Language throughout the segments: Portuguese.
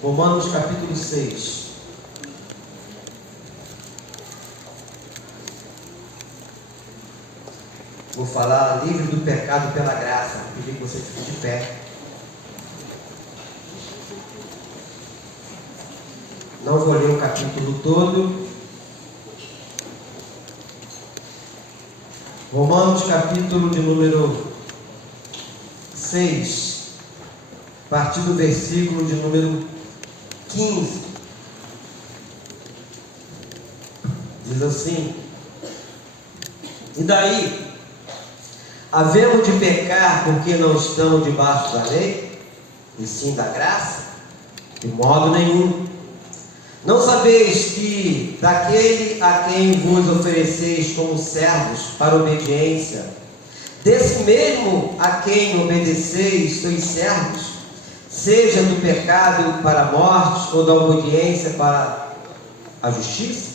Romanos capítulo 6. Vou falar livre do pecado pela graça. Vou pedir que você fique de pé. Não vou ler o capítulo todo. Romanos capítulo de número 6, a partir do versículo de número 15. Diz assim: e daí, havemos de pecar porque não estamos debaixo da lei, e sim da graça? De modo nenhum. Não sabeis que daquele a quem vos ofereceis como servos para obediência, desse mesmo a quem obedeceis sois servos, seja do pecado para a morte ou da obediência para a justiça?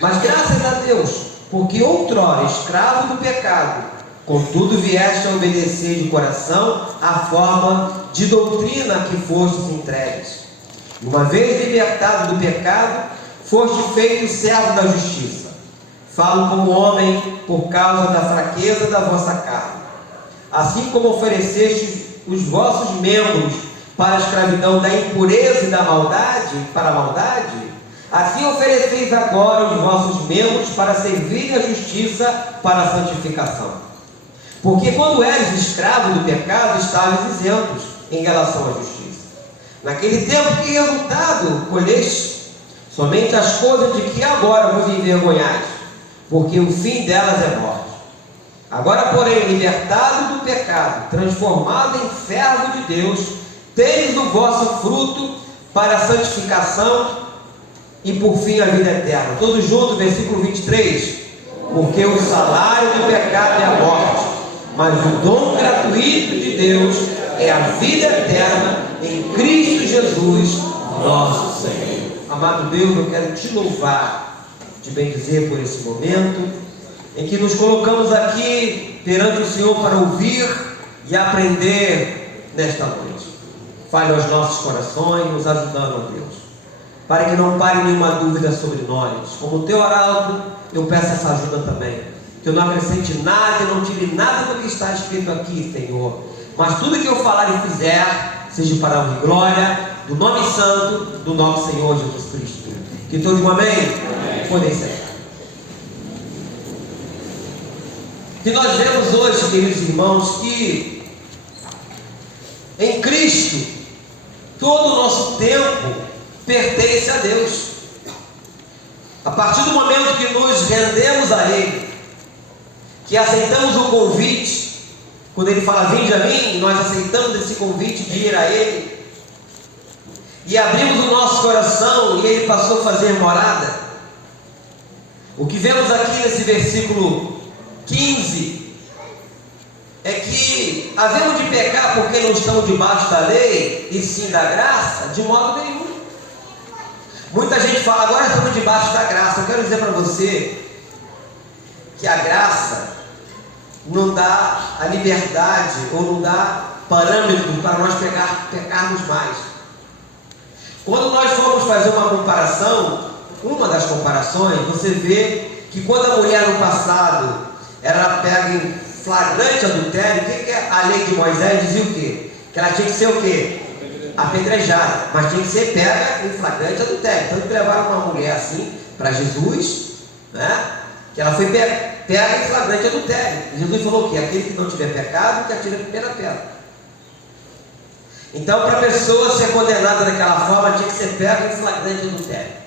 Mas graças a Deus, porque outrora escravo do pecado, contudo vieste a obedecer de coração à forma de doutrina que fostes entregues. Uma vez libertado do pecado, foste feito servo da justiça. Falo como homem por causa da fraqueza da vossa carne. Assim como oferecestes os vossos membros para a escravidão da impureza e da maldade, para a maldade, assim ofereceis agora os vossos membros para servir a justiça para a santificação. Porque quando eres escravo do pecado, estavas isentos em relação à justiça. Naquele tempo, que resultado colheste? Somente as coisas de que agora vos envergonhais, porque o fim delas é morte. Agora, porém, libertado do pecado, transformado em servo de Deus, tendes o vosso fruto para a santificação e por fim a vida eterna. Todos juntos, versículo 23. Porque o salário do pecado é a morte, mas o dom gratuito de Deus é a vida eterna em Cristo Jesus, nosso Senhor. Amado Deus, eu quero te louvar, te bendizer por esse momento em que nos colocamos aqui perante o Senhor para ouvir e aprender nesta noite. Fale aos nossos corações, nos ajudando, ó Deus, para que não pare nenhuma dúvida sobre nós. Como teu arauto, eu peço essa ajuda também, que eu não acrescente nada e não tire nada do que está escrito aqui, Senhor, mas tudo que eu falar e fizer seja para a honra e glória do nome santo do nosso Senhor Jesus Cristo. Que todos digam amém? Amém. Podem ser. Que nós vemos hoje, queridos irmãos, que em Cristo todo o nosso tempo pertence a Deus. A partir do momento que nos rendemos a Ele, que aceitamos o convite, quando Ele fala, vinde a mim, nós aceitamos esse convite de ir a Ele, e abrimos o nosso coração, e Ele passou a fazer morada. O que vemos aqui nesse versículo 15, é que havemos de pecar porque não estamos debaixo da lei, e sim da graça? De modo nenhum. Muita gente fala, agora estamos debaixo da graça. Eu quero dizer para você, que a graça não dá a liberdade, ou não dá parâmetro para nós pecarmos mais. Quando nós formos fazer uma comparação, uma das comparações, você vê que quando a mulher no passado era pega em flagrante adultério, o que a lei de Moisés dizia o quê? Que ela tinha que ser o quê? Apedrejada, mas tinha que ser pega em flagrante adultério. Tanto que levaram uma mulher assim para Jesus, né? Que ela foi pega em flagrante adultério. E Jesus falou o quê? Aquele que não tiver pecado, que atire a primeira pedra. Então, para a pessoa ser condenada daquela forma, tinha que ser pega em flagrante adultério.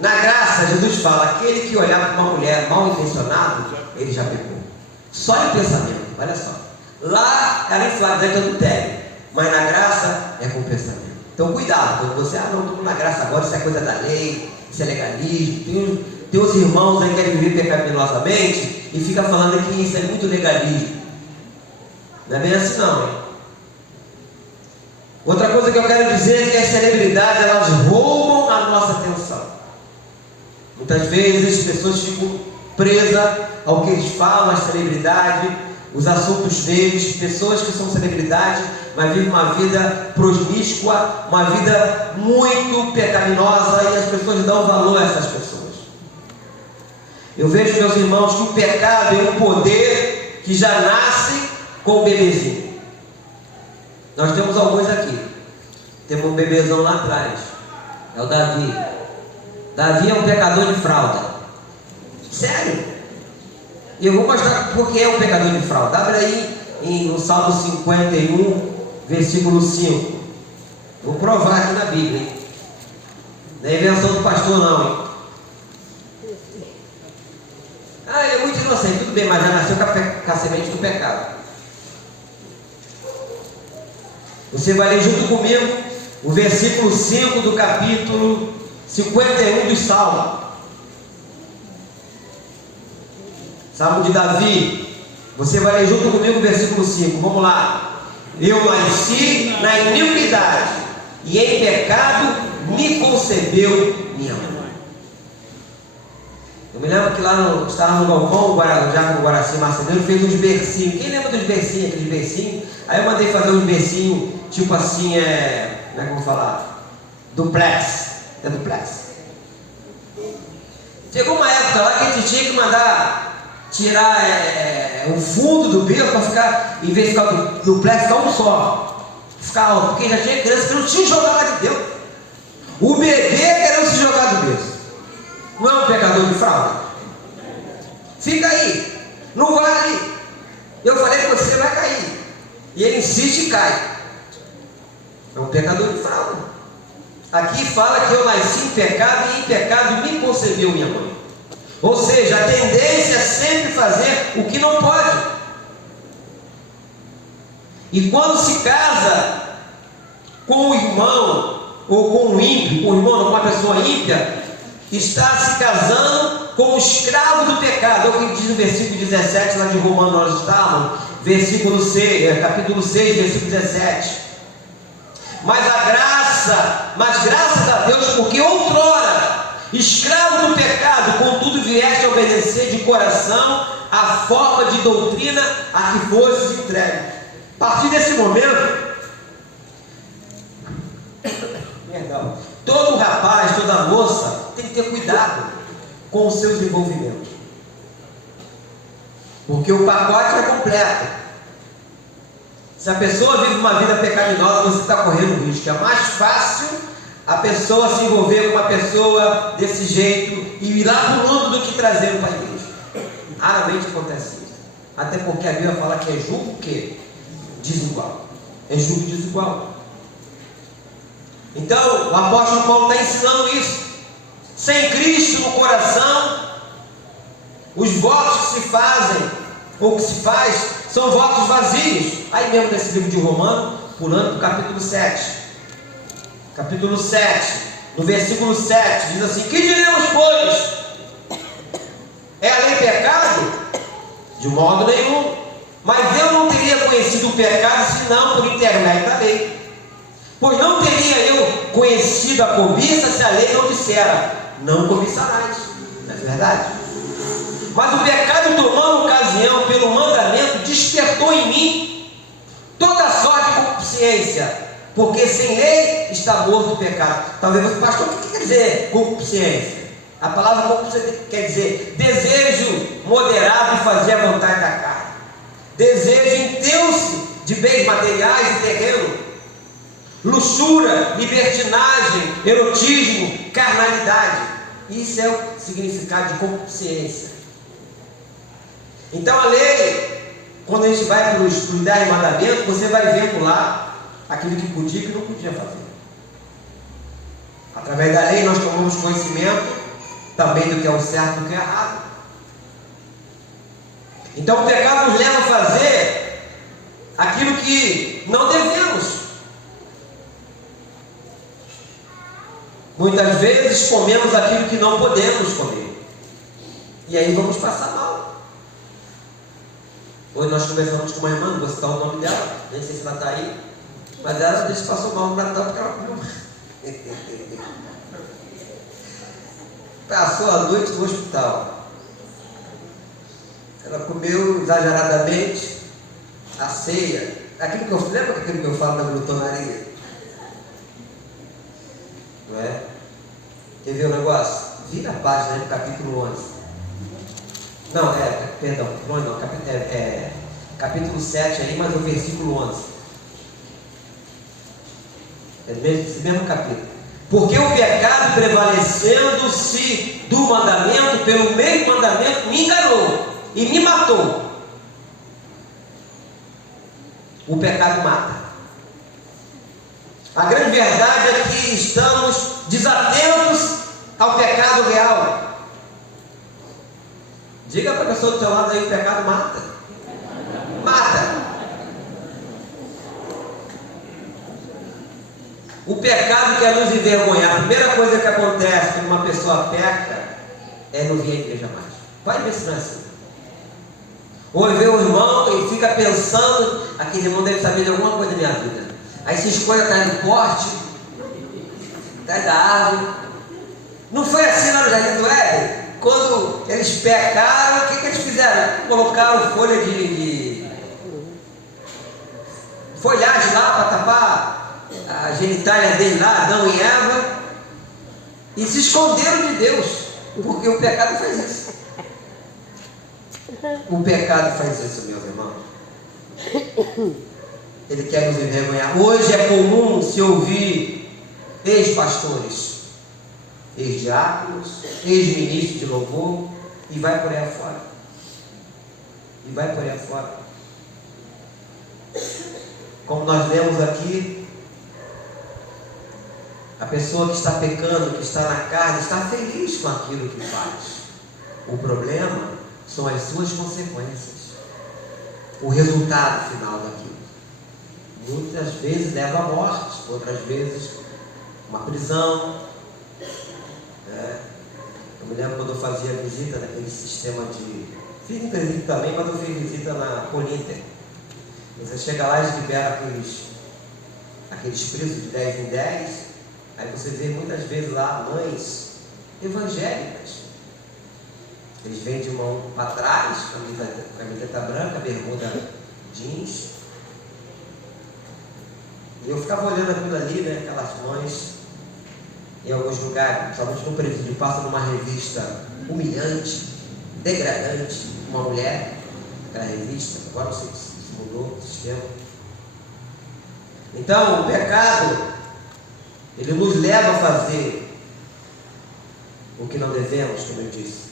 Na graça, Jesus fala, aquele que olhar para uma mulher mal intencionado, ele já pecou. Só em pensamento, olha só. Lá era em flagrante adultério, mas na graça é com pensamento. Então cuidado, quando você, não, estou na graça agora, isso é coisa da lei, isso é legalismo. Tem uns irmãos aí que querem viver pecaminosamente e fica falando que isso é muito legalismo. Não é bem assim não, hein? Outra coisa que eu quero dizer é que as celebridades, elas roubam a nossa atenção. Muitas vezes as pessoas ficam presas ao que eles falam, as celebridades, os assuntos deles, pessoas que são celebridades, mas vive uma vida prosmíscua, uma vida muito pecaminosa, e as pessoas dão valor a essas pessoas. Eu vejo, meus irmãos, que o pecado é um poder que já nasce com o bebezinho. Nós temos alguns aqui. Temos um bebezão lá atrás, é o Davi. Davi é um pecador de fralda. Sério? E eu vou mostrar porque é um pecador de fralda. Abre aí no Salmo 51, versículo 5. Vou provar aqui na Bíblia, hein? Não é invenção do pastor não, hein? Ele é muito inocente, tudo bem, mas já nasceu com a semente do pecado. Você vai ler junto comigo o versículo 5 do capítulo 51 dos Salmos. Salmo de Davi. Você vai ler junto comigo o versículo 5. Vamos lá. Eu nasci na iniquidade, e em pecado me concebeu minha mãe. Eu me lembro que lá estava no galpão, o Jacob Guaraci Marcelino fez uns bercinhos. Quem lembra dos bercinhos, aqueles bercinhos? Aí eu mandei fazer uns bercinhos, tipo assim, como é que eu vou falar? Duplex. É duplex. Chegou uma época lá que a gente tinha que mandar tirar o fundo do berço para ficar, em vez de ficar duplex, ficar um só. Ficar alto, porque já tinha criança que não tinha jogado lá de dentro. O bebê querendo se jogar do berço. Não é um pecador de fralda? Fica aí, não vale. Eu falei que você vai cair, e ele insiste e cai. É um pecador de fralda. Aqui fala que eu nasci em pecado, e em pecado me concebeu minha mãe. Ou seja, a tendência é sempre fazer o que não pode. E quando se casa com o irmão, ou com um ímpio, com o irmão, ou com uma pessoa ímpia, está se casando com o escravo do pecado. É o que diz no versículo 17, lá de Romanos nós estávamos, versículo 6, capítulo 6, versículo 17. Mas graças a Deus, porque outrora, escravo do pecado, contudo vieste a obedecer de coração a forma de doutrina a que fosse entregue. A partir desse momento, todo rapaz, toda moça tem que ter cuidado com os seus envolvimentos, porque o pacote é completo. Se a pessoa vive uma vida pecaminosa, você está correndo risco. É mais fácil a pessoa se envolver com uma pessoa desse jeito e ir lá para o mundo do que trazê-lo para a igreja. Raramente acontece isso, até porque a Bíblia fala que é julgo o quê? Desigual. É julgo desigual. Então, o apóstolo Paulo está ensinando isso. Sem Cristo no coração, os votos que se fazem, ou que se faz, são votos vazios. Aí mesmo nesse livro de Romanos, pulando para o capítulo 7. Capítulo 7, no versículo 7, diz assim: que diremos, pois? É a lei pecado? De modo nenhum. Mas eu não teria conhecido o pecado senão por intermédio da lei. Pois não teria eu conhecido a cobiça se a lei não dissera: não cobiçarás. Não é verdade? Mas o pecado, tomando ocasião pelo mandamento, despertou em mim toda sorte de concupiscência, porque sem lei está morto o pecado. Talvez você, pastor, o que quer dizer concupiscência? A palavra concupiscência quer dizer desejo moderado de fazer a vontade da carne, desejo intenso de bens materiais e terreno, luxúria, libertinagem, erotismo, carnalidade. Isso é o significado de concupiscência. Então a lei, quando a gente vai para os 10 mandamentos, você vai vendo lá aquilo que podia e que não podia fazer. Através da lei nós tomamos conhecimento também do que é o certo e do que é errado. Então o pecado nos leva a fazer aquilo que não devemos. Muitas vezes comemos aquilo que não podemos comer, e aí vamos passar mal. Hoje nós conversamos com uma irmã, não vou citar o nome dela, nem sei se ela está aí, mas ela disse que passou mal no Natal porque ela comeu. Passou a noite no hospital. Ela comeu exageradamente a ceia, Lembra aquilo que eu falo da glutonaria? Não é? Quer ver o negócio? Vira a página aí do capítulo 11. Não, perdão, não, capítulo 7 aí, mas o versículo 11. É esse mesmo capítulo. Porque o pecado, prevalecendo-se do mandamento, pelo meio mandamento, me enganou e me matou. O pecado mata. A grande verdade é que estamos desatentos ao pecado real. Diga para a pessoa do seu lado aí: o pecado mata. Mata. O pecado quer nos envergonhar. A primeira coisa que acontece quando uma pessoa peca é não vir à igreja mais. Vai ver se não é assim. Ou vê o irmão e fica pensando: aquele irmão deve saber de alguma coisa da minha vida. Aí se escolhe atrás do poste, atrás da árvore. Não foi assim lá no Jardim do Éden? Quando eles pecaram, o que eles fizeram? Colocaram folha de folhagem lá para tapar a genitália dele lá, Adão e Eva, e se esconderam de Deus, porque o pecado faz isso. O pecado faz isso, meus irmãos. Ele quer nos envergonhar. Hoje é comum se ouvir ex-pastores, ex-diáconos, ex-ministros de louvor, e vai por aí afora. E vai por aí afora. Como nós lemos aqui, a pessoa que está pecando, que está na carne, está feliz com aquilo que faz. O problema são as suas consequências, o resultado final daquilo. Muitas vezes leva à morte, outras vezes uma prisão. Eu me lembro quando eu fazia visita naquele sistema de... Fiz muita visita também, mas eu fiz visita na Polinter. Você chega lá e libera aqueles presos de 10 em 10. Aí você vê muitas vezes lá mães evangélicas. Eles vêm de mão para trás, camiseta branca, bermuda jeans. E eu ficava olhando aquilo ali, né? Aquelas mães, em alguns lugares, principalmente no presídio, passa numa revista humilhante, degradante, uma mulher, aquela revista, agora não sei se mudou o sistema. Então, o pecado, ele nos leva a fazer o que não devemos, como eu disse.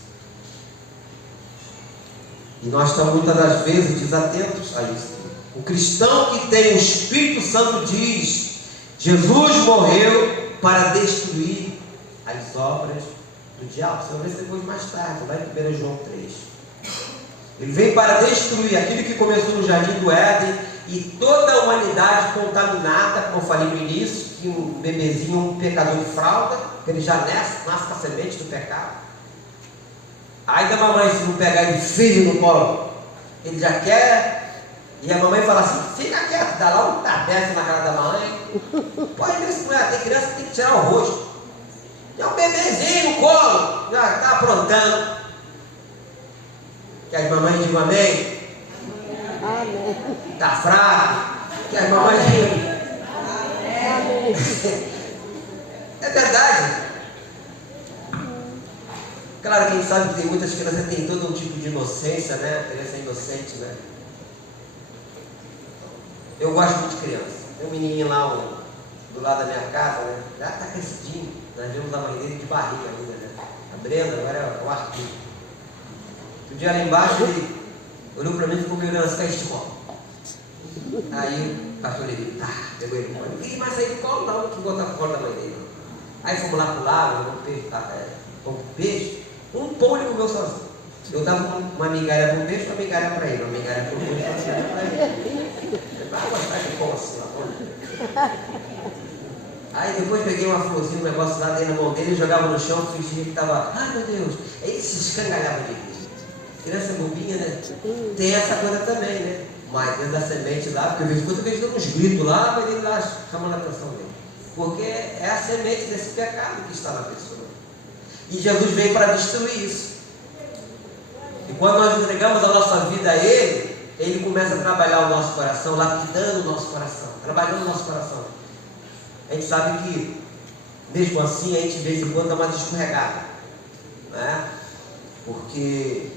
E nós estamos muitas das vezes desatentos a isso. O cristão que tem o Espírito Santo diz: Jesus morreu para destruir as obras do diabo. Você vai ver isso depois mais tarde, lá em 1 João 3. Ele veio para destruir aquilo que começou no Jardim do Éden e toda a humanidade contaminada, como eu falei no início, que um bebezinho, um pecador de fralda, que ele já nasce com a semente do pecado. Aí da mamãe, se não pegar ele filho no colo, ele já quer. E a mamãe fala assim: fica quieto, dá lá um tabefe na cara da mãe. Pode ver se não é, tem criança que tem que tirar o rosto. É um bebezinho no colo, já está aprontando. Que as mamães digam amém. Amém. Está fraco. Que as mamães digam amém. É verdade. Claro que a gente sabe que tem muitas crianças que têm todo um tipo de inocência, né? A criança é inocente, né? Eu gosto muito de criança. Tem um menininho lá do lado da minha casa, né? Já está crescidinho. Nós vimos a mãe dele de barriga ainda, né? A Brenda, agora é o Arthur. Um dia lá embaixo ele olhou para mim e ficou me olhando assim: este colo. Aí o pastor ele pegou ele no colo. Não quis mais sair do colo, não, que botar o colo da mãe dele. Aí fomos lá pro lago, fomos pro peixe. Um pão ele comeu sozinho. Eu dava uma migalha para o peixe, uma migalha para ele, uma migalha para o peixe, uma migalha para ele. Vai gostar de pão assim lá. Aí depois peguei uma florzinha, um negócio lá, dei na mão dele, jogava no chão, fingia que estava, ai meu Deus. Aí ele se escangalhava de rir. Criança bobinha, né? Tem essa coisa também, né? Mas dentro da semente lá, porque eu vejo quando eu vejo uns gritos lá, mas ele lá chamando a atenção dele. Porque é a semente desse pecado que está na pessoa. E Jesus veio para destruir isso. E quando nós entregamos a nossa vida a Ele, Ele começa a trabalhar o nosso coração, lapidando o nosso coração, trabalhando o nosso coração. A gente sabe que, mesmo assim, a gente de vez em quando dá uma escorregada, né? Porque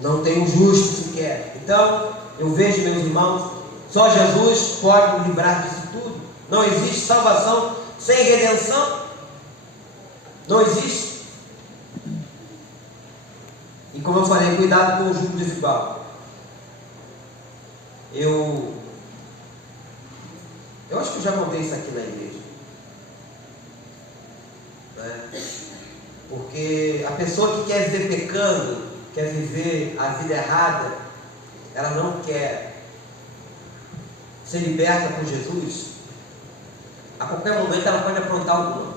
não tem um justo sequer. Então, eu vejo, meus irmãos, só Jesus pode nos livrar disso tudo. Não existe salvação sem redenção. Não existe. E como eu falei, cuidado com o jugo desigual. Eu acho que eu já contei isso aqui na igreja, né? Porque a pessoa que quer viver pecando, quer viver a vida errada, ela não quer ser liberta por Jesus. A qualquer momento ela pode aprontar alguma,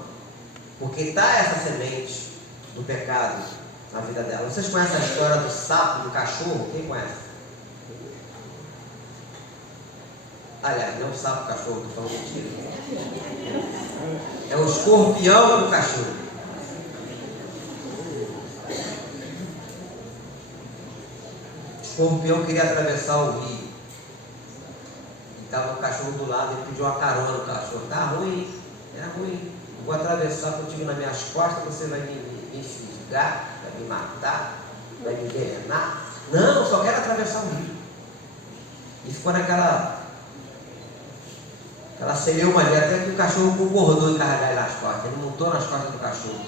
porque está essa semente do pecado na vida dela. Vocês conhecem a história do sapo, do cachorro? Quem conhece? Aliás, não é o sapo, o cachorro, estou falando mentira. É o escorpião do cachorro. O escorpião queria atravessar o rio. E estava o cachorro do lado, ele pediu uma carona no cachorro. Tá ruim, é ruim. Eu vou atravessar contigo nas minhas costas, você vai me fisgar, vai me matar, vai me envenenar. Não, eu só quero atravessar o rio. E ficou naquela celeuma ali, até que o cachorro concordou em carregar ele nas costas. Ele montou nas costas do cachorro.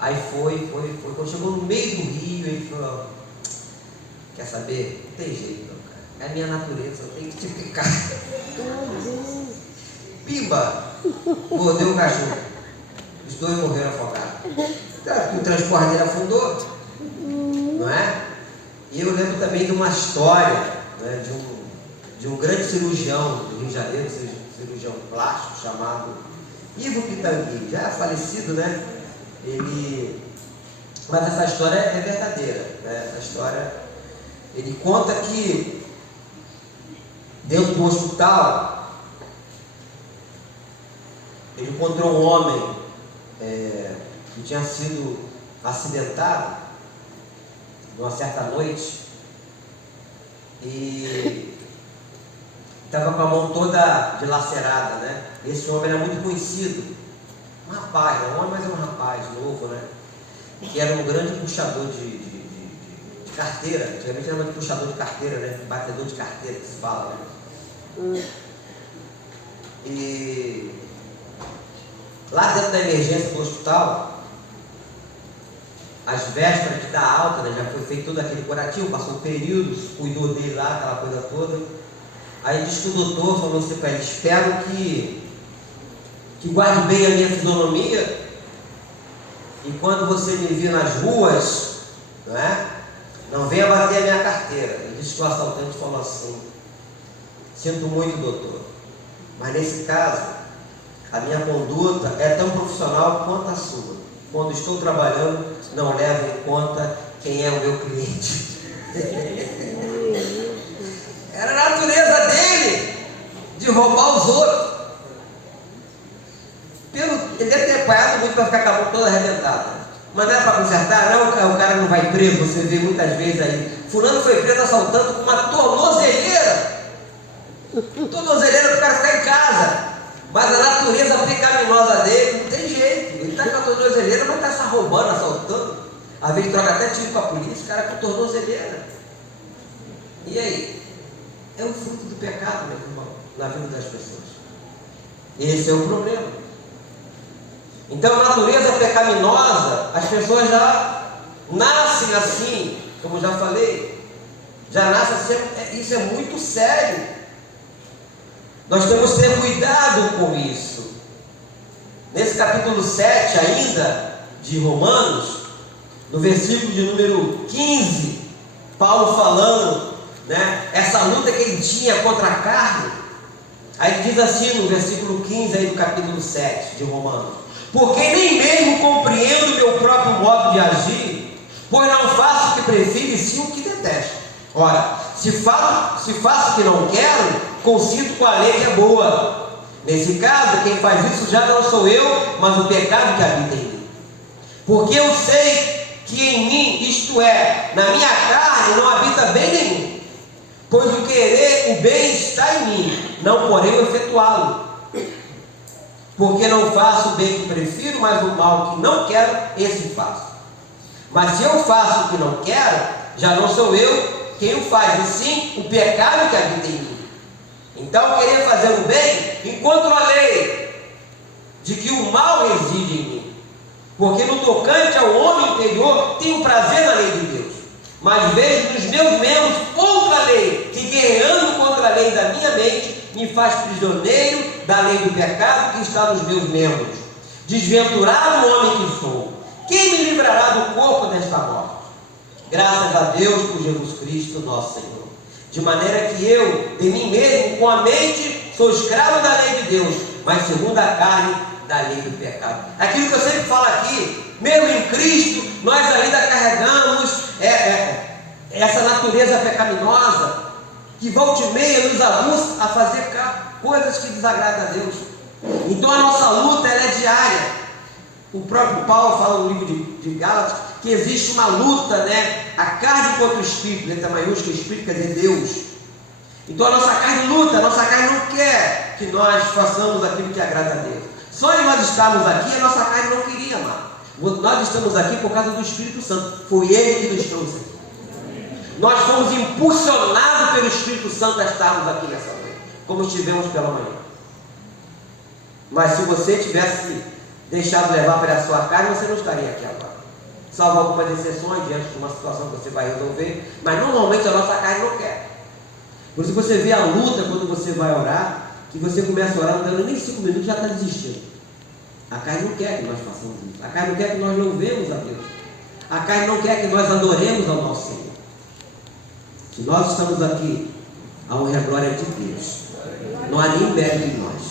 Aí foi. Quando chegou no meio do rio, ele falou: quer saber? Não tem jeito, não, cara. É a minha natureza, eu tenho que te picar. Pimba! Mordeu o cachorro. Os dois morreram afogados. O transporte dele afundou, não é? E eu lembro também de uma história, né, de um grande cirurgião do Rio de Janeiro, cirurgião plástico, chamado Ivo Pitangui, já é falecido, né? Mas essa história é verdadeira, né? Essa história, ele conta que dentro do hospital ele encontrou um homem que tinha sido acidentado numa certa noite e estava com a mão toda dilacerada, né? Esse homem era muito conhecido, um rapaz, não é um homem, mas é um rapaz novo, né? Que era um grande puxador de carteira. Antigamente era de puxador de carteira, né? Batedor de carteira que se fala, né? E lá dentro da emergência do hospital, às vésperas de dar alta, né? Já foi feito todo aquele curativo, passou períodos, cuidou dele lá, aquela coisa toda. Aí diz que o doutor falou assim para ele: espero que guarde bem a minha fisionomia, e quando você me vir nas ruas, não venha bater a minha carteira. E diz que o assaltante falou assim: sinto muito, doutor, mas nesse caso a minha conduta é tão profissional quanto a sua. Quando estou trabalhando, não levo em conta quem é o meu cliente. Era a natureza dele de roubar os outros. Ele deve ter apanhado muito para ficar com a mão toda arrebentada. Mas não é para consertar, não. O cara não vai preso. Você vê muitas vezes aí: fulano foi preso assaltando com uma tornozeleira. Tornozeleira para o cara ficar em casa. Mas a natureza pecaminosa dele não tem jeito. Ele está com a tornozeleira, mas está se roubando, assaltando. Às vezes troca até tiro com a polícia, o cara com tornozeleira. E aí? É o fruto do pecado, meu irmão, na vida das pessoas. Esse é o problema. Então, a natureza pecaminosa, as pessoas já nascem assim, como eu já falei, já nascem assim. Isso é muito sério. Nós temos que ter cuidado com isso. Nesse capítulo 7 ainda, de Romanos, no versículo de número 15, Paulo falando, essa luta que ele tinha contra a carne. Aí ele diz assim no versículo 15 aí do capítulo 7 de Romanos: porque nem mesmo compreendo o meu próprio modo de agir, pois não faço o que prefiro e sim o que detesto. Ora, se faço o que não quero, consinto com a lei que é boa. Nesse caso, quem faz isso já não sou eu, mas o pecado que habita em mim. Porque eu sei que em mim, isto é, na minha carne, não habita bem nenhum. Pois o querer, o bem está em mim, não porém o efetuá-lo. Porque não faço o bem que prefiro, mas o mal que não quero, esse faço. Mas se eu faço o que não quero, já não sou eu quem o faz, e sim o pecado que habita em mim. Então, querer fazer o bem, encontro a lei de que o mal reside em mim. Porque no tocante ao homem interior, tenho prazer na lei de Deus. Mas vejo nos meus membros outra lei, que guerreando contra a lei da minha mente, me faz prisioneiro da lei do pecado que está nos meus membros. Desventurado homem que sou, quem me livrará do corpo desta morte? Graças a Deus por Jesus Cristo, nosso Senhor. De maneira que eu, de mim mesmo, com a mente, sou escravo da lei de Deus, mas segundo a carne, da lei do pecado. Aquilo que eu sempre falo aqui, mesmo em Cristo, nós ainda carregamos essa natureza pecaminosa, que volta e meia nos abusa a fazer coisas que desagradam a Deus. Então a nossa luta ela é diária. O próprio Paulo fala no livro de Gálatas que existe uma luta, a carne contra o Espírito, letra maiúscula, Espírito quer dizer Deus. Então a nossa carne luta, a nossa carne não quer que nós façamos aquilo que agrada a Deus. Só de nós estarmos aqui, a nossa carne não queria, amado. Nós estamos aqui por causa do Espírito Santo, foi Ele que nos trouxe aqui. Nós fomos impulsionados pelo Espírito Santo a estarmos aqui nessa noite, como estivemos pela manhã. Mas se você tivesse deixado levar pela sua carne, você não estaria aqui agora. Salvo algumas exceções diante de uma situação que você vai resolver, mas normalmente a nossa carne não quer. Por isso você vê a luta quando você vai orar, que você começa a orar, não dando nem 5 minutos, já está desistindo. A carne não quer que nós façamos isso. A carne não quer que nós louvemos a Deus. A carne não quer que nós adoremos ao nosso Senhor. Se nós estamos aqui, a honra e a glória de Deus. Não há nem mérito em nós.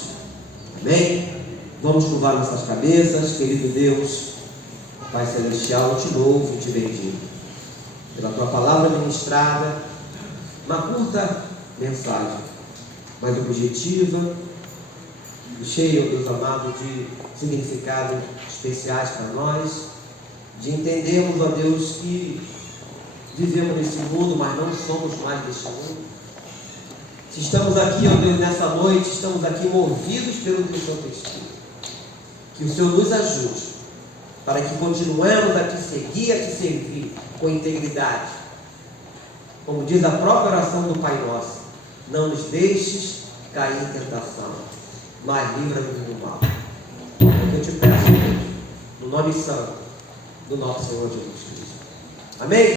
Amém? Vamos curvar nossas cabeças, querido Deus, Pai Celestial, eu te louvo e te bendigo pela tua palavra ministrada, uma curta mensagem, mas objetiva, cheia, Deus amado, de significados especiais para nós, de entendermos, ó Deus, que vivemos nesse mundo, mas não somos mais deste mundo. Se estamos aqui, ó Deus, nessa noite, estamos aqui movidos pelo teu Santo Espírito. Que o Senhor nos ajude, para que continuemos a te seguir, a te servir com integridade. Como diz a própria oração do Pai Nosso, não nos deixes cair em tentação, mas livra-nos do mal. É o que eu te peço, Deus, no nome santo do nosso Senhor Jesus Cristo. Amém?